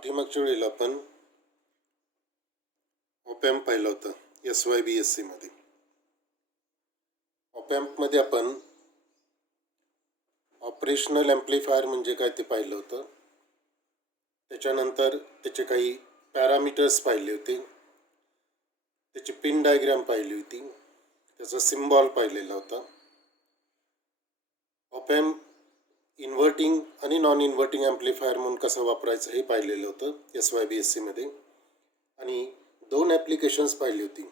पाठीमागच्या वेळेला आपण ऑपॅम्प पाहिलं होतं SYBSC मध्ये. ऑपॅम्पमध्ये आपण ऑपरेशनल ॲम्प्लिफायर म्हणजे काय ते पाहिलं होतं. त्याच्यानंतर त्याचे काही पॅरामीटर्स पाहिले होते, त्याची पिन डायग्राम पाहिली होती, त्याचा सिम्बॉल पाहिलेला होता. ऑपॅम्प इन्व्हर्टिंग आणि नॉन इन्व्हर्टिंग ॲम्प्लिफायर म्हणून कसं वापरायचं हे पाहिलेलं होतं SYBSC मध्ये. आणि 2 ॲप्लिकेशन्स पाहिली होती,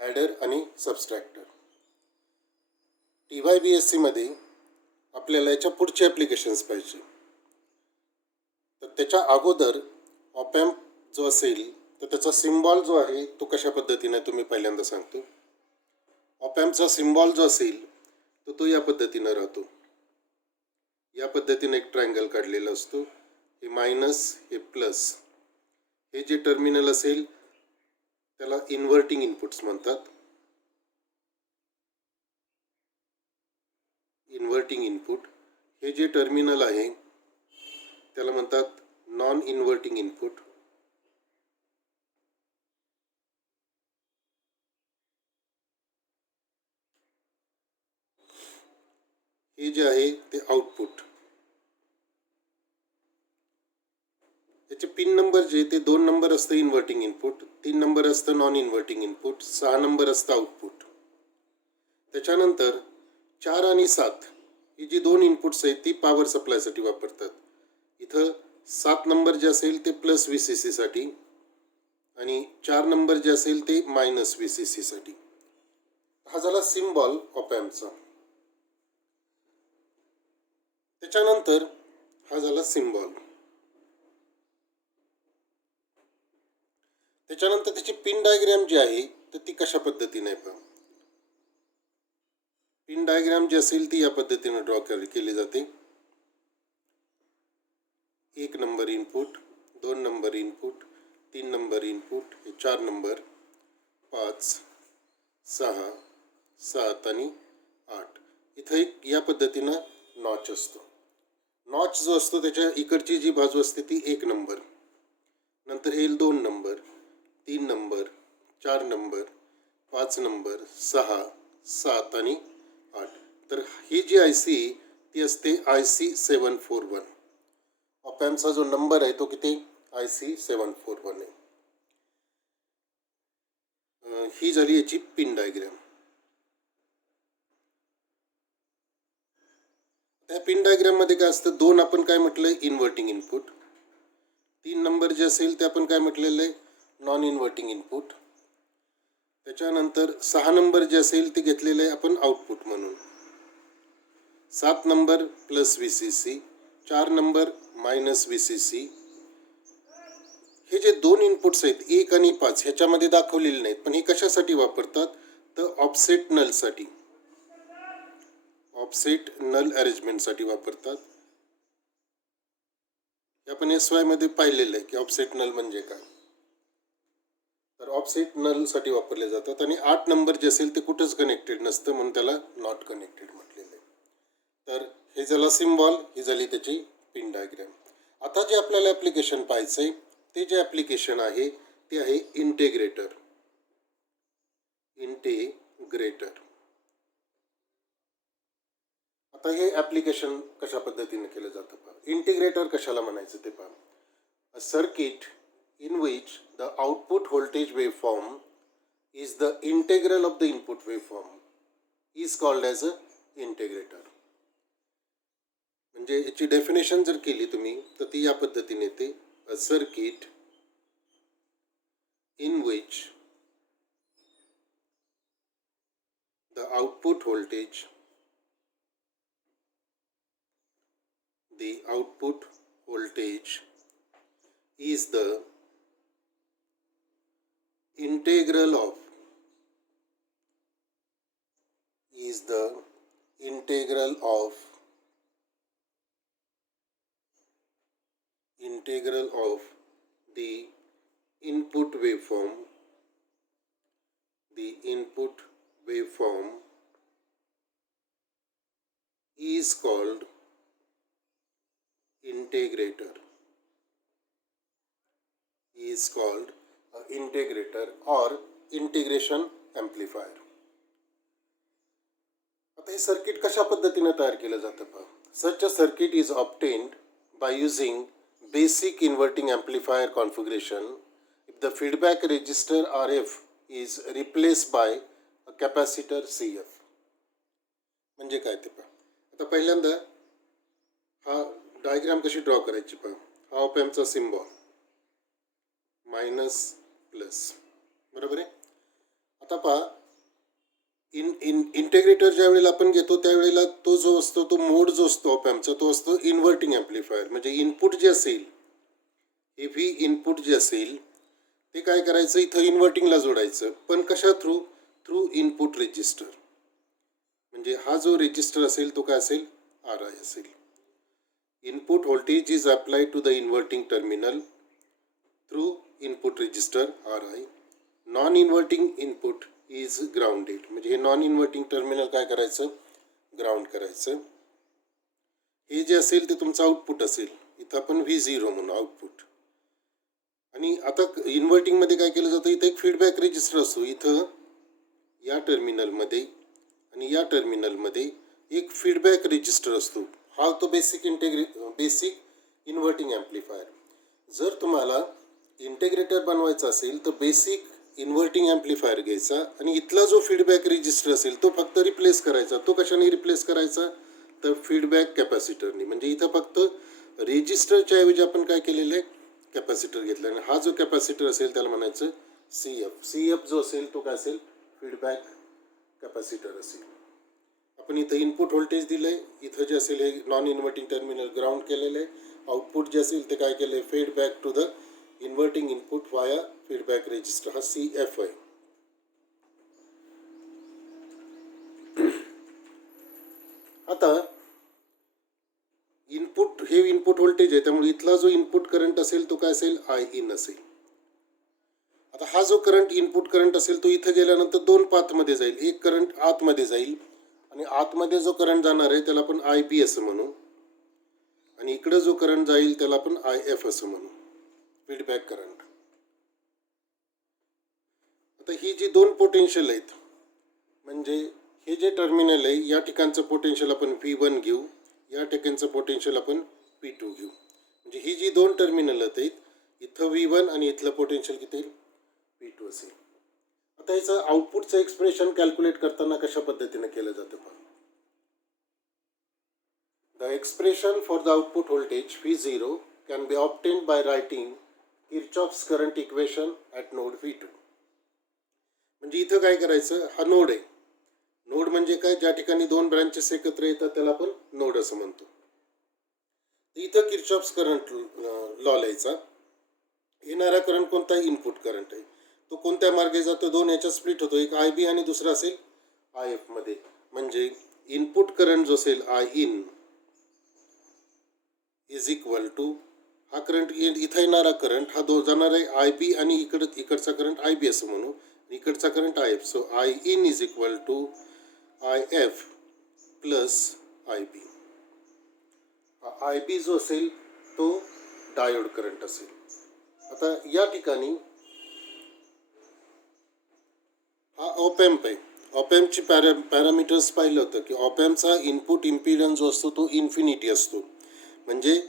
ॲडर आणि सबस्ट्रॅक्टर. TYBSC मध्ये आपल्याला याच्या पुढचे ॲप्लिकेशन्स पाहिजे. तर त्याच्या अगोदर ऑपॅम्प जो असेल तर त्याचा सिम्बॉल जो आहे तो कशा पद्धतीने तुम्ही पहिल्यांदा सांगतो. ऑपॅम्पचा सिम्बॉल जो असेल तर तो या पद्धतीनं राहतो. या पद्धतीने एक ट्रायंगल काढलेला असतो. हे मायनस, हे प्लस. हे जे टर्मिनल असेल त्याला इन्व्हर्टिंग इनपुट्स म्हणतात. Inverting input. हे जे टर्मिनल आहे त्याला म्हणतात नॉन इन्व्हर्टिंग इनपुट. हे जे आहे ते आउटपुट. याचे पिन नंबर जे ते 2 नंबर असतं इन्व्हर्टिंग इनपुट, 3 नंबर असतं नॉन इन्व्हर्टिंग इनपुट, 6 नंबर असतं आउटपुट. त्याच्यानंतर 4 आणि 7 ही जी 2 इनपुट्स आहेत ती पॉवर सप्लायसाठी वापरतात. इथं 7 नंबर जे असेल ते प्लस VCC साठी आणि 4 नंबर जे असेल ते मायनस VCC साठी. हा झाला सिम्बॉल ऑपॅम्पचा. त्याच्यानंतर हा झाला सिम्बॉल. त्याच्यानंतर त्याची पिन डायग्राम जी आहे तर ती कशा पद्धतीने आहे. पिन डायग्राम जी असेल ती या पद्धतीने ड्रॉ केली जाते. 1 number input, 2 number input, 3 number input, 4 number, 5, 6, 7 आणि 8. इथं एक या पद्धतीनं नॉच असतो. नॉच जो असतो त्याच्या इकडची जी बाजू असते ती 1 नंबर, नंतर हे 2 नंबर, 3 नंबर, 4 नंबर, 5 नंबर, 6, 7 आणि 8. तर ही जी IC ती असते IC 741. ऑपॅम्पचा जो नंबर आहे तो किती IC 741 आहे. ही झाली याची पिन डायग्राम. त्या पिन डायग्राम मध्ये काय असतं, 2 आपण काय म्हटलंय इन्व्हर्टिंग इनपुट, 3 नंबर जे असेल ते आपण काय म्हटलेलं आहे नॉन इन्व्हर्टिंग इनपुट. त्याच्यानंतर 6 नंबर जे असेल ते घेतलेलं आहे आपण आउटपुट म्हणून, 7 number plus VCC, 4 number minus VCC. हे जे 2 इनपुट्स आहेत 1 आणि 5 ह्याच्यामध्ये दाखवलेले नाहीत, पण हे कशासाठी वापरतात तर ऑफसेट नलसाठी, ऑफसेट नल अरेंजमेंटसाठी वापरतात. हे आपण SY मध्ये पाहिलेलं आहे की ऑफसेट नल म्हणजे काय. तर ऑफसेट नलसाठी वापरले जातात. आणि 8 नंबर जे असेल ते कुठंच कनेक्टेड नसतं म्हणून त्याला नॉट कनेक्टेड म्हटलेलं आहे. तर हे झालं सिम्बॉल, ही झाली त्याची पिन डायग्राम. आता जे आपल्याला ॲप्लिकेशन पाहायचं आहे ते जे ॲप्लिकेशन आहे ते आहे इंटिग्रेटर. इंटिग्रेटर. आता हे ॲप्लिकेशन कशा पद्धतीने केलं जातं पहा. इंटिग्रेटर कशाला म्हणायचं ते पहा. A circuit in which the output voltage waveform is the integral of the input waveform is called as a integrator. म्हणजे याची डेफिनेशन जर केली तुम्ही तर ती या पद्धतीने येते. A circuit in which the output voltage is the integral of the input waveform is called integrator. is called an integrator or integration amplifier. आता हे सर्किट कशा पद्धतीने तयार केलं जातं पहा. Such a circuit is obtained by using basic inverting amplifier configuration if the feedback resistor RF is replaced by a capacitor CF. म्हणजे काय ते पहा. आता पहिल्यांदा हा डायग्राम कशी ड्रॉ करायची पहा. हा ऑप एम्पचा सिम्बॉल मायनस प्लस, बरोबर आहे. आता पहा इंटेग्रेटर ज्या वेळेला आपण घेतो त्यावेळेला तो जो असतो तो मोड जो असतो ऑप एम्पचा तो असतो इन्व्हर्टिंग ॲम्प्लिफायर. म्हणजे इनपुट जे असेल हेवी इनपुट जे असेल ते काय करायचं इथं इन्व्हर्टिंगला जोडायचं. पण कशा थ्रू थ्रू इनपुट रेजिस्टर. म्हणजे हा जो रेजिस्टर असेल तो काय असेल आर आय असेल. Input voltage is applied to the inverting terminal through input resistor R I. Non inverting input is grounded. म्हणजे हे नॉन इन्व्हर्टिंग टर्मिनल काय करायचं ग्राउंड करायचं. हे जे असेल ते तुमचं आउटपुट असेल. इथं आपण V0 म्हणून आउटपुट. आणि आता इन्व्हर्टिंगमध्ये काय केलं जातं इथं एक फीडबॅक रेजिस्टर असतो. इथं या टर्मिनलमध्ये आणि या टर्मिनलमध्ये एक फीडबॅक रेजिस्टर असतो. हा तो बेसिक इन्व्हर्टिंग ॲम्प्लिफायर. जर तुम्हाला इंटेग्रेटर बनवायचा असेल तर बेसिक इन्व्हर्टिंग ॲम्प्लिफायर घ्यायचा आणि इथला जो फीडबॅक रेजिस्टर असेल तो फक्त रिप्लेस करायचा. तो कशाने रिप्लेस करायचा तर फीडबॅक कॅपॅसिटरने. म्हणजे इथं फक्त रेजिस्टरच्या ऐवजी आपण काय केलेलं आहे कॅपॅसिटर घेतला. आणि हा जो कॅपॅसिटर असेल त्याला म्हणायचं CF जो असेल तो काय असेल फीडबॅक कॅपॅसिटर असेल. आपण इथं इनपुट व्होल्टेज दिलं आहे. इथं जे असेल हे नॉन इन्व्हर्टिंग टर्मिनल ग्राउंड केलेलं आहे. आउटपुट जे असेल ते काय केलं आहे feedback to the inverting input via feedback resistor. हा CF आहे. आता इनपुट हे इनपुट व्होल्टेज आहे त्यामुळे इथला जो इनपुट करंट असेल तो काय असेल IN असेल. आता हा जो करंट इनपुट करंट असेल तो इथं गेल्यानंतर दोन पाथमध्ये जाईल. एक करंट आतमध्ये जाईल आणि आतमध्ये जो करंट जाणार आहे त्याला आपण IB असं म्हणू आणि इकडं जो करंट जाईल त्याला आपण IF असं म्हणू फीडबॅक करंट. आता ही जी दोन पोटेन्शियल आहेत म्हणजे हे जे टर्मिनल आहे या ठिकाणचं पोटेन्शियल आपण V1 घेऊ, या ठिकाणचं पोटेन्शियल आपण V2 घेऊ. म्हणजे ही जी दोन टर्मिनल आहेत इथं V1 आणि इथलं पोटेन्शियल किती V2 असेल. आता याचं आउटपुटचं एक्सप्रेशन कॅल्क्युलेट करताना कशा पद्धतीने केलं जातं पहा. The expression for the output voltage V0 can be obtained by writing Kirchhoff's current equation at node V2. म्हणजे इथं काय करायचं हा नोड आहे. नोड म्हणजे काय ज्या ठिकाणी दोन ब्रांचेस एकत्र येतात त्याला आपण नोड असं म्हणतो. इथं किर्चॉफ्स करंट लॉ लिहायचा. येणारा करंट कोणता इनपुट करंट आहे तो कोणत्या मार्गे जातो दोन याच्यात स्प्लिट होतो. एक IB आणि दुसरा असेल IF मध्ये. म्हणजे इनपुट करंट जो असेल IN इज इक्वल टू हा करंट इथं येणारा करंट हा जाणार आहे IB आणि इकडचा करंट IB असं म्हणू. इकडचा current IF. So IN is equal to IF plus IB. IB जो असेल तो डायोड करंट असेल. आता या ठिकाणी हा ऑप एम्प आहे. ऑप एम्पची पॅरामीटर्स पाहिलं होतं की ऑप एम्पचा इनपुट इम्पिडन्स जो असतो तो इन्फिनिटी असतो. म्हणजे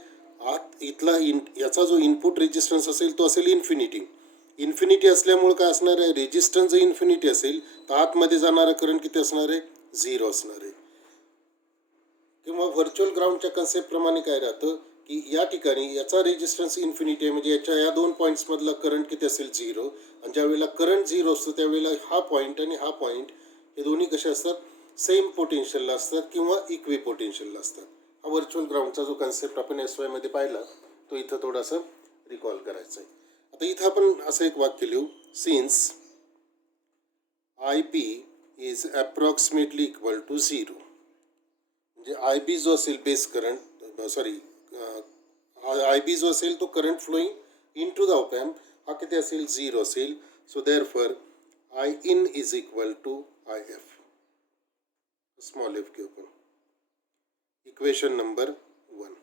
इथला याचा जो इनपुट रेजिस्टन्स असेल तो असेल इन्फिनिटी. इन्फिनिटी असल्यामुळे काय असणार आहे रेजिस्टन्स जर इन्फिनिटी असेल तर आतमध्ये जाणारा करंट किती असणार आहे 0 असणार आहे. किंवा व्हर्च्युअल ग्राउंडच्या कन्सेप्टप्रमाणे काय राहतं की या ठिकाणी याचा रेजिस्टन्स इन्फिनिटी आहे म्हणजे याच्या या दोन पॉईंट्समधला करंट किती असेल 0. आणि ज्या वेळेला करंट 0 असतो त्यावेळेला हा पॉईंट आणि हा पॉईंट हे दोन्ही कसे असतात सेम पोटेन्शियलला असतात किंवा इक्वी पोटेन्शियलला असतात. हा व्हर्च्युअल ग्राउंडचा जो कन्सेप्ट आपण SY मध्ये पाहिला तो इथं थोडासा रिकॉल करायचा आहे. आता इथं आपण असं एक वाक्य लिहू. Since IB is approximately equal to 0. म्हणजे IB जो असेल बेस करंट IB जो असेल तो current flowing in to the op amp हा किती असेल 0 असेल. So therefore IN is equal to IF. Small f घेऊ आपण. Equation number 1.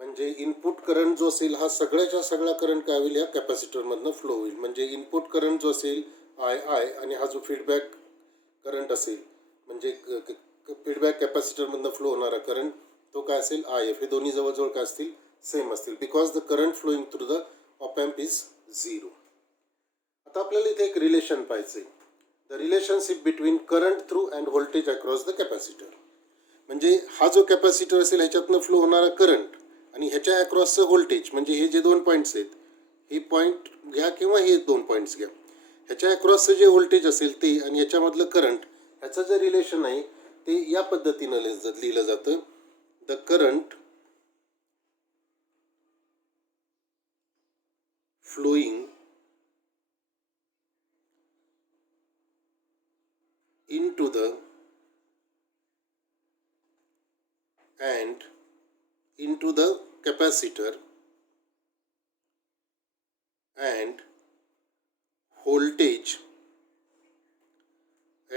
म्हणजे इनपुट करंट जो असेल हा सगळ्याच्या सगळा करंट काय होईल या कॅपॅसिटरमधनं फ्लो होईल. म्हणजे इनपुट करंट जो असेल आय आणि हा जो फीडबॅक करंट असेल म्हणजे फीडबॅक कॅपॅसिटरमधनं फ्लो होणारा करंट तो काय असेल हे दोन्ही जवळजवळ काय असतील सेम असतील because the current flowing through the op amp is 0. आता आपल्याला इथे एक रिलेशन पाहिजे, the relationship between current through and voltage across the capacitor. म्हणजे हा जो कॅपॅसिटर असेल ह्याच्यातनं फ्लो होणारा करंट आणि ह्याच्या अक्रॉसचं व्होल्टेज म्हणजे हे जे दोन पॉईंट्स आहेत हे पॉईंट घ्या किंवा हे दोन पॉईंट्स घ्या, ह्याच्या अक्रॉसचं जे व्होल्टेज असेल ते आणि ह्याच्यामधलं करंट ह्याचं जे रिलेशन आहे ते या पद्धतीनं लिहिलं जातं, the current flowing into the and into the capacitor and voltage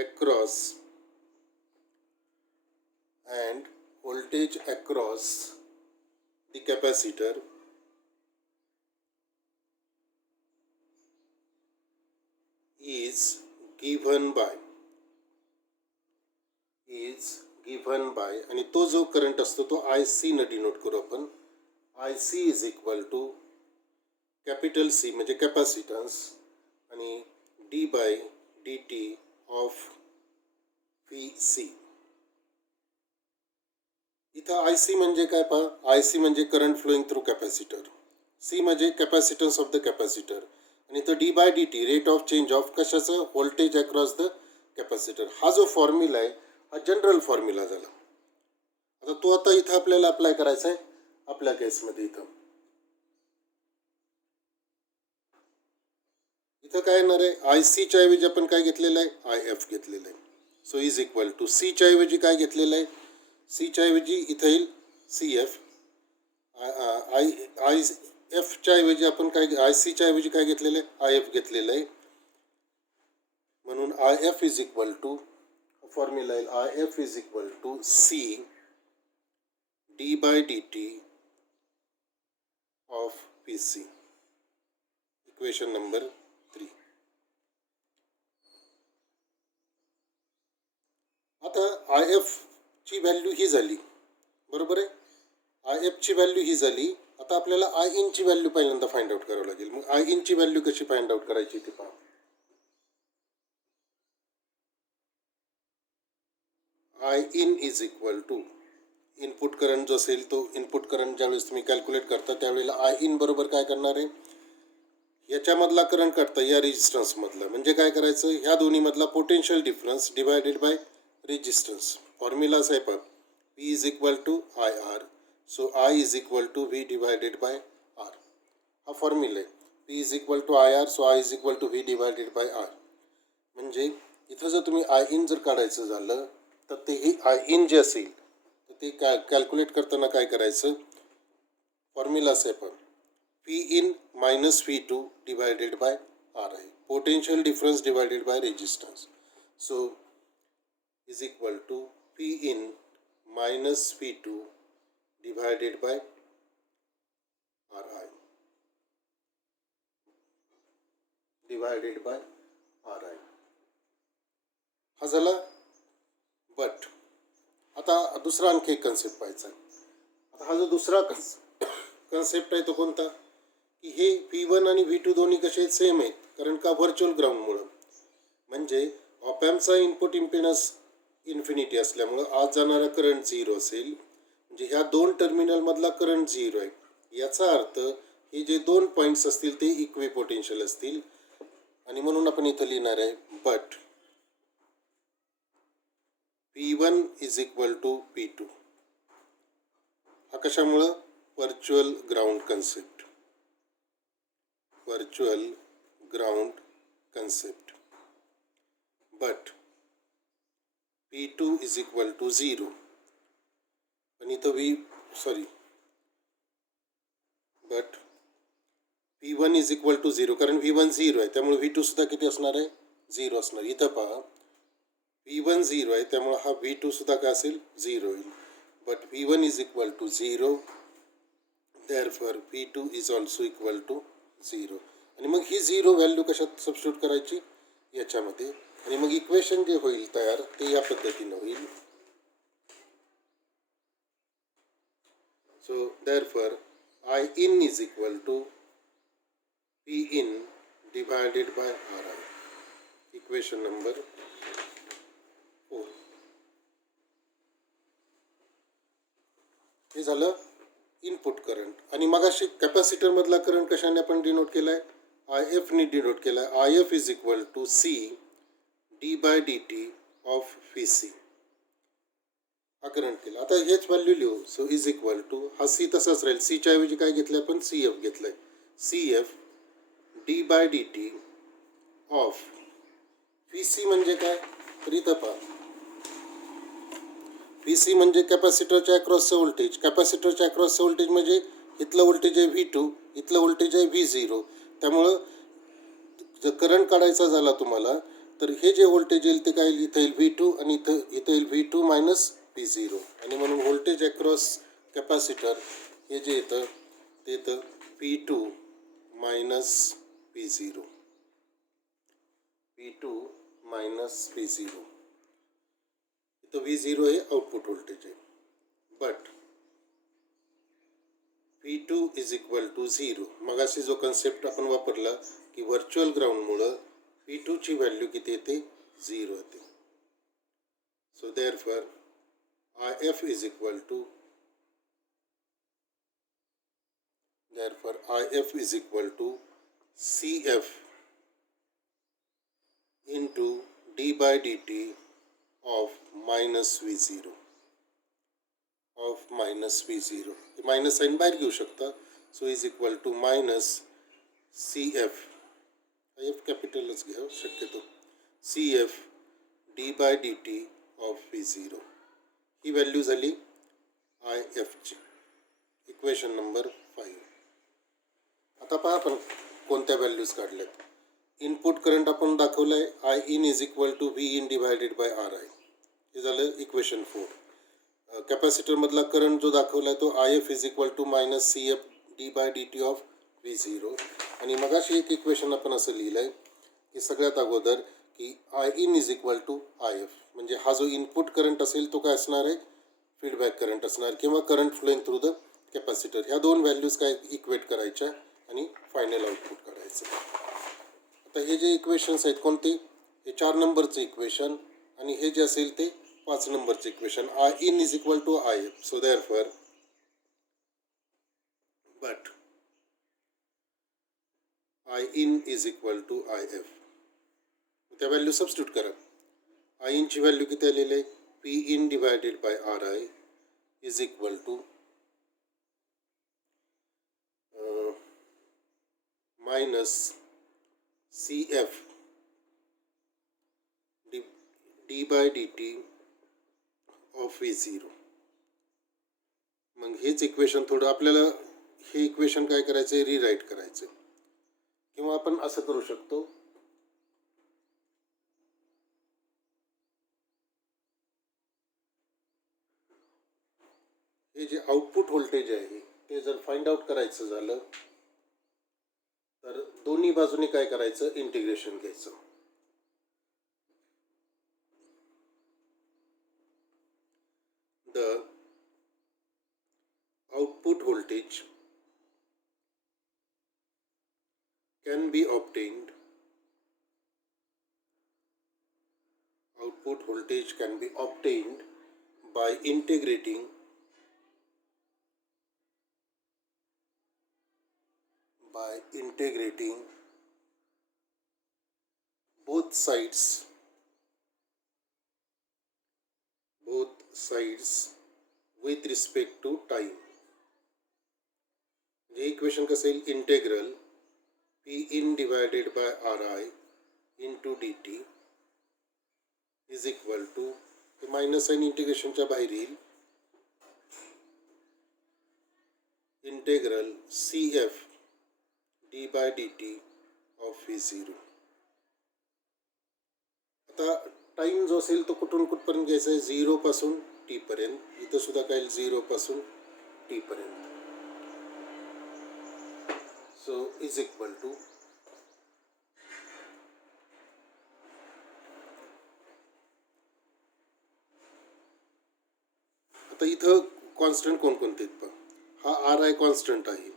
across the capacitor is given by आणि तो जो करंट असतो तो IC न डिनोट करू आपण. IC is equal to capital C म्हणजे कॅपॅसिटन्स आणि d/dt ऑफ VC. इथं IC म्हणजे काय पहा, IC म्हणजे current flowing through capacitor, C म्हणजे कॅपॅसिटन्स ऑफ द कॅपॅसिटर आणि इथं d/dt rate of change of कशाचं व्होल्टेज अक्रॉस द कॅपॅसिटर. हा जो फॉर्म्युला आहे हा जनरल फॉर्म्युला झाला. आता तो आता इथं आपल्याला अप्लाय करायचा आहे आपल्या केसमध्ये. इथं काय येणार आहे, IC च्या ऐवजी आपण काय घेतलेलं आहे IF घेतलेलं आहे. So is equal to C च्या ऐवजी काय घेतलेलं आहे, C च्या ऐवजी इथं येईल CF. IF च्या ऐवजी आपण काय IC च्या ऐवजी काय घेतलेलं आहे IF घेतलेलं आहे. म्हणून IF is equal to formula येईल IF is equal to C d/dt of PC. Equation number 3. आता IF ची व्हॅल्यू ही झाली, बरोबर आहे. IF ची व्हॅल्यू ही झाली. आता आपल्याला IN ची व्हॅल्यू पहिल्यांदा फाइंड आउट करावं लागेल. मग IN ची व्हॅल्यू कशी फाइंड आउट करायची ते पहा. IN is equal to input current जो असेल तो इनपुट करंट ज्यावेळेस तुम्ही कॅल्क्युलेट करता त्यावेळेला IN बरोबर काय करणार आहे, याच्यामधला करंट काढता या रेजिस्टन्समधला. म्हणजे काय करायचं, ह्या दोन्हीमधला potential difference divided by resistance. Formula आहे पण V is equal to IR. So I is equal to V divided by R. हा फॉर्म्युला आहे. V is equal to IR. So I is equal to V divided by R. म्हणजे इथं जर तुम्ही IN जर काढायचं झालं तर ते हे IN जे असेल तर ते कॅल्क्युलेट करताना काय करायचं, फॉर्म्युला आहे पण P in minus V2 divided by R आहे. Potential difference divided by resistance. So is equal to P in minus V2 divided by RI divided by RI. हा झाला. बट आता दुसरा आणखी एक कन्सेप्ट पाहायचा आहे. आता हा जो दुसरा कन्सेप्ट आहे तो कोणता, की हे V1 आणि V2 दोन्ही कसे आहेत सेम आहेत. कारण का व्हर्च्युअल ग्राउंडमुळं. म्हणजे ऑपॅम्पचा इनपुट इम्पिडन्स इन्फिनिटी असल्यामुळं आज जाणारा करंट 0 असेल. म्हणजे ह्या दोन टर्मिनलमधला करंट 0 आहे. याचा अर्थ हे जे दोन पॉईंट्स असतील ते इक्वी पोटेन्शियल असतील. आणि म्हणून आपण इथं लिहिणार आहे but P1 is equal to P2. हा कशामुळं, virtual ground concept. Virtual ground concept. But P2 is equal to 0. पण इथं but P1 is equal to 0 कारण V1 0 आहे त्यामुळे V2 सुद्धा किती असणार आहे 0 असणार. इथं पहा V1 0 आहे त्यामुळे हा V2 सुद्धा काय असेल 0 होईल. But V1 is equal to 0 therefore V2 is also equal to 0. आणि मग ही 0 व्हॅल्यू कशात सबस्टिट्यूट करायची, याच्यामध्ये. आणि मग इक्वेशन जे होईल तयार ते या पद्धतीनं होईल. So therefore I in is equal to P in divided by RI. Equation number 4. हे झालं इनपुट करंट. आणि मगाशी कॅपॅसिटर मधला करंट कशाने आपण डिनोट केलाय, IF ने डिनोट केलाय. IF is equal to C d/dt of VC. हा करंट केला. आता हेच व्हॅल्यू लिहू. सो इज इक्वल टू, हा सी तसाच राहील. सीच्या ऐवजी काय घेतलंय आपण, CF घेतलंय. CF d/dt ऑफ VC म्हणजे काय, तर इथं पहा, VC म्हणजे कॅपॅसिटरच्या अक्रॉसचं व्होल्टेज. कॅपॅसिटरच्या अक्रॉसचं व्होल्टेज म्हणजे इथलं व्होल्टेज आहे V2, इथलं व्होल्टेज आहे V0. त्यामुळं जर करंट काढायचा झाला तुम्हाला, तर हे जे व्होल्टेज येईल ते काय येईल, इथं येईल V2 आणि इथं येईल V2 मायनस V0. आणि म्हणून व्होल्टेज अक्रॉस कॅपॅसिटर हे जे येतं ते येतं V2 minus V0. V2 minus V0. इथं V0 हे आउटपुट व्होल्टेज आहे. But V2 is equal to 0. मगाशी जो कन्सेप्ट आपण वापरला की व्हर्च्युअल ग्राउंडमुळं V2 ची व्हॅल्यू किती येते, 0 येते. So therefore IF is equal to CF into d/dt of minus V0. Minus sign बाहेर घेऊ शकता. So is equal to minus CF, IF कॅपिटलच घ्या शक्यतो, CF d/dt ऑफ V0. ही व्हॅल्यू झाली IF ची. Equation number 5. आता पहा आपण कोणत्या व्हॅल्यूज काढल्यात. इनपुट करंट आपण दाखवलंय I in is equal to V in divided by RI. हे झालं इक्वेशन 4. कॅपॅसिटर मधला करंट जो दाखवलाय तो IF is equal to minus CF d/dt of V0. आणि मगाशी एक इक्वेशन आपण असं लिहिलंय की सगळ्यात अगोदर की I in is equal to IF, म्हणजे हा जो इनपुट करंट असेल तो काय असणार आहे, फीडबॅक करंट असणार किंवा current flowing through the capacitor. ह्या दोन व्हॅल्यूज काय इक्वेट करायच्या आणि फायनल आउटपुट काढायचं. आता हे जे इक्वेशन्स आहेत कोणते, हे 4 नंबरचे इक्वेशन आणि हे जे असेल ते 5 नंबरचे equation. I in is equal to IF. So therefore but I in is equal to IF. त्या व्हॅल्यू सबस्टिट्यूट करा. I in ची व्हॅल्यू किती आलेली आहे, P in divided by RI is equal to minus CF d/dt of V0. मग हेच equation थोडं आपल्याला हे इक्वेशन काय करायचं आहे, रिराईट करायचं. किंवा आपण असं करू शकतो, हे जे आउटपुट व्होल्टेज आहे ते जर फाइंड आउट करायचं झालं तर दोन्ही बाजूने काय करायचं, इंटिग्रेशन घ्यायचं. The output voltage can be obtained, output voltage can be obtained by integrating both sides with respect to time. हे इक्वेशन कसं येईल, integral P in divided by RI into dt is equal to, minus sign इंटिग्रेशनच्या बाहेर येईल, integral CF d/dt of V0. आता time जो असेल तो कुठून कुठपर्यंत घ्यायचा आहे, 0 पासून T पर्यंत. इथं सुद्धा काय 0 पासून T पर्यंत. सो इज इक्वल टू आता इथं कॉन्स्टंट कोणकोणते आहेत पहा. हा आर आय कॉन्स्टंट आहे,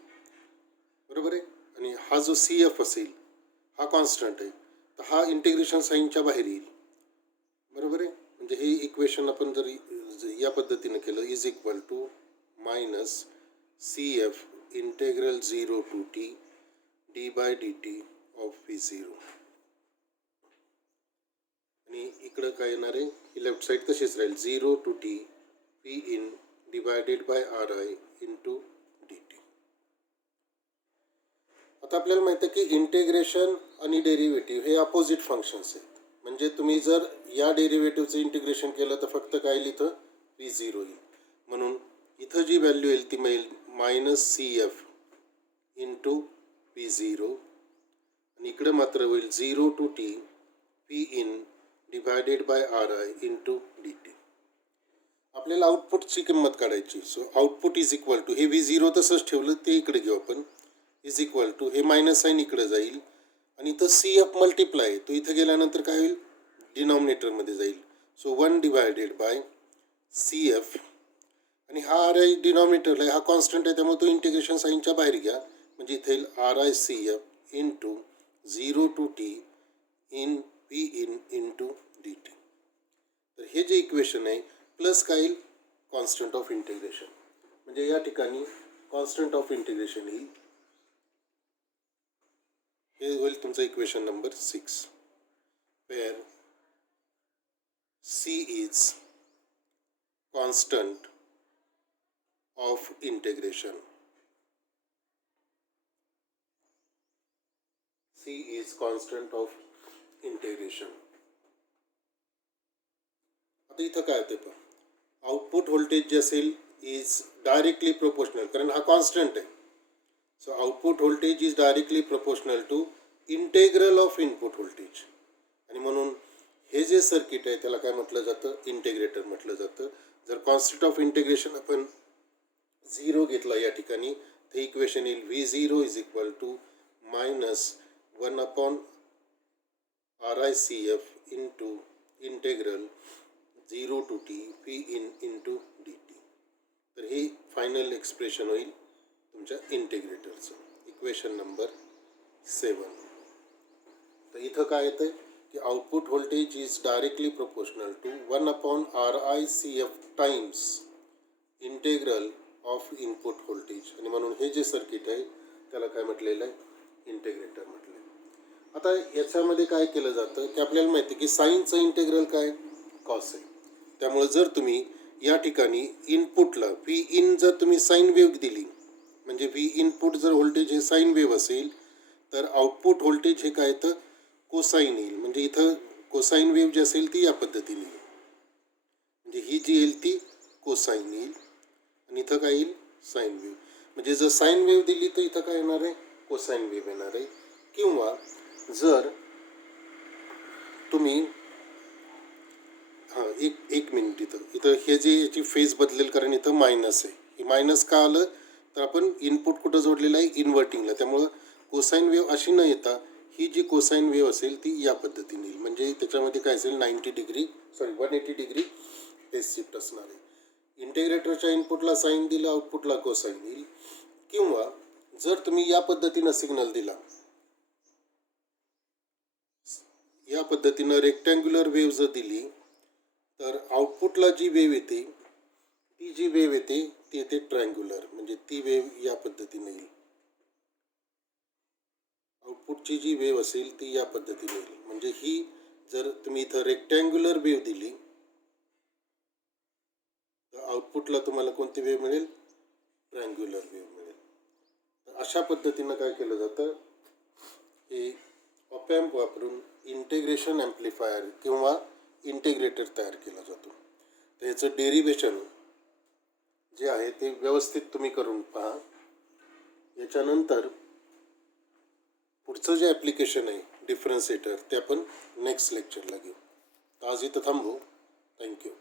बरोबर आहे, आणि हा जो सी एफ असेल हा कॉन्स्टंट आहे. तर हा इंटिग्रेशन साईनच्या बाहेर येईल, बरोबर आहे. म्हणजे हे इक्वेशन आपण जर या पद्धतीने केलं, is equal to minus C F integral 0 to T D by D T of V zero. आणि इकडं काय येणार आहे, ही लेफ्ट साईड तशीच राहील, 0 to T P in divided by R I into D T. आता आपल्याला माहिती आहे की इंटिग्रेशन आणि डेरिव्हेटिव्ह हे अपोजिट फंक्शन्स आहेत. म्हणजे तुम्ही जर या डेरिव्हेटिव्हचं इंटिग्रेशन केलं तर फक्त काय येईल, इथं व्ही झिरो येईल. म्हणून इथं जी व्हॅल्यू येईल ती मिळेल minus C F into V zero, आणि इकडं मात्र होईल 0 to T P in divided by R I into D T. आपल्याला आउटपुटची किंमत काढायची. So output is equal to, हे व्ही झिरो तसंच ठेवलं ते इकडे घेऊ आपण, इज इक्वल टू हे मायनस साईन इकडे जाईल आणि इथं सी एफ मल्टिप्लाय तो इथं गेल्यानंतर काय होईल, डिनॉमिनेटरमध्ये जाईल. So 1 divided by C F, आणि हा आर आय डिनॉमिनेटरला आहे, हा कॉन्स्टंट आहे त्यामुळे तो इंटिग्रेशन साईनच्या बाहेर घ्या. म्हणजे इथे येईल R I C F into 0 to T in P in into D T. तर हे जे इक्वेशन आहे प्लस काय येईल, कॉन्स्टंट ऑफ इंटिग्रेशन. म्हणजे या ठिकाणी कॉन्स्टंट ऑफ इंटिग्रेशन येईल. हे होईल तुमचं equation number 6, where C is constant of integration. C is constant of integration. आता इथं काय होते पण आउटपुट व्होल्टेज जे असेल इज डायरेक्टली प्रोपोर्शनल, कारण हा कॉन्स्टंट आहे. So output voltage is directly proportional to integral of input voltage. आणि म्हणून हे जे सर्किट आहे त्याला काय म्हटलं जातं, इंटिग्रेटर म्हटलं जातं. जर कॉन्स्टंट ऑफ इंटिग्रेशन आपण 0 घेतला या ठिकाणी तर इक्वेशन येईल V zero is equal to minus 1 upon R I C F into integral 0 to T P in into D T. तर हे फायनल एक्सप्रेशन होईल तुमच्या इंटिग्रेटरचं, इक्वेशन नंबर 7. तर इथं काय येतं की output voltage is directly proportional to 1 upon R I C F times integral of input voltage. आणि म्हणून हे जे सर्किट आहे त्याला काय म्हटलेलं आहे, इंटिग्रेटर म्हटलं आहे. आता याच्यामध्ये काय केलं जातं की आपल्याला माहिती आहे की साईनचं इंटेग्रल काय, कॉस आहे. त्यामुळे जर तुम्ही या ठिकाणी इनपुटला व्ही इन जर तुम्ही साईन वेव्ह दिली, म्हणजे व्ही इनपुट जर व्होल्टेज हे साईन वेव्ह असेल तर आउटपुट व्होल्टेज हे काय तर कोसाईन येईल. म्हणजे इथं कोसाईन वेव्ह जी असेल ती या पद्धतीने येईल, म्हणजे ही जी येईल ती कोसाईन येईल आणि इथं काय येईल, साईन वेव्ह. म्हणजे जर साईन वेव्ह दिली तर इथं काय येणार आहे, कोसाईन वेव्ह येणार आहे. किंवा जर तुम्ही एक मिनिट, इथं हे जे याची फेज बदलेल कारण इथं मायनस आहे. हे मायनस का आलं तर आपण इनपुट कुठं जोडलेलं आहे, इन्व्हर्टिंगला. त्यामुळं कोसाईन वेव्ह अशी न येता ही जी कोसाईन वेव्ह असेल ती या पद्धतीने येईल. म्हणजे त्याच्यामध्ये काय असेल 180 डिग्री फेज शिफ्ट असणार आहे. इंटिग्रेटरच्या इनपुटला साईन दिलं, आउटपुटला कोसाईन येईल. किंवा जर तुम्ही या पद्धतीनं सिग्नल दिला, या पद्धतीनं रेक्टँग्युलर वेव्ह जर दिली तर आउटपुटला जी वेव्ह येते ती जी वेव्ह येते ती येते ट्रायंग्युलर. म्हणजे ती वेव्ह या पद्धतीने येईल. आउटपुटची जी वेव्ह असेल ती या पद्धतीने येईल. म्हणजे ही जर तुम्ही इथं रेक्टँग्युलर वेव्ह दिली तर आउटपुटला तुम्हाला कोणती वेव्ह मिळेल, ट्रायंग्युलर वेव्ह मिळेल. तर अशा पद्धतीनं काय केलं जातं, हे ऑप एम्प वापरून इंटिग्रेशन ॲम्प्लिफायर किंवा इंटिग्रेटर तयार केला जातो. तर याचं डेरिव्हेशन जे आहे ते व्यवस्थित तुम्ही करून पहा. याच्यानंतर पुढचं जे ॲप्लिकेशन आहे डिफरन्शिएटर ते आपण नेक्स्ट लेक्चरला घेऊ. तर आज इथं थांबू. थँक्यू.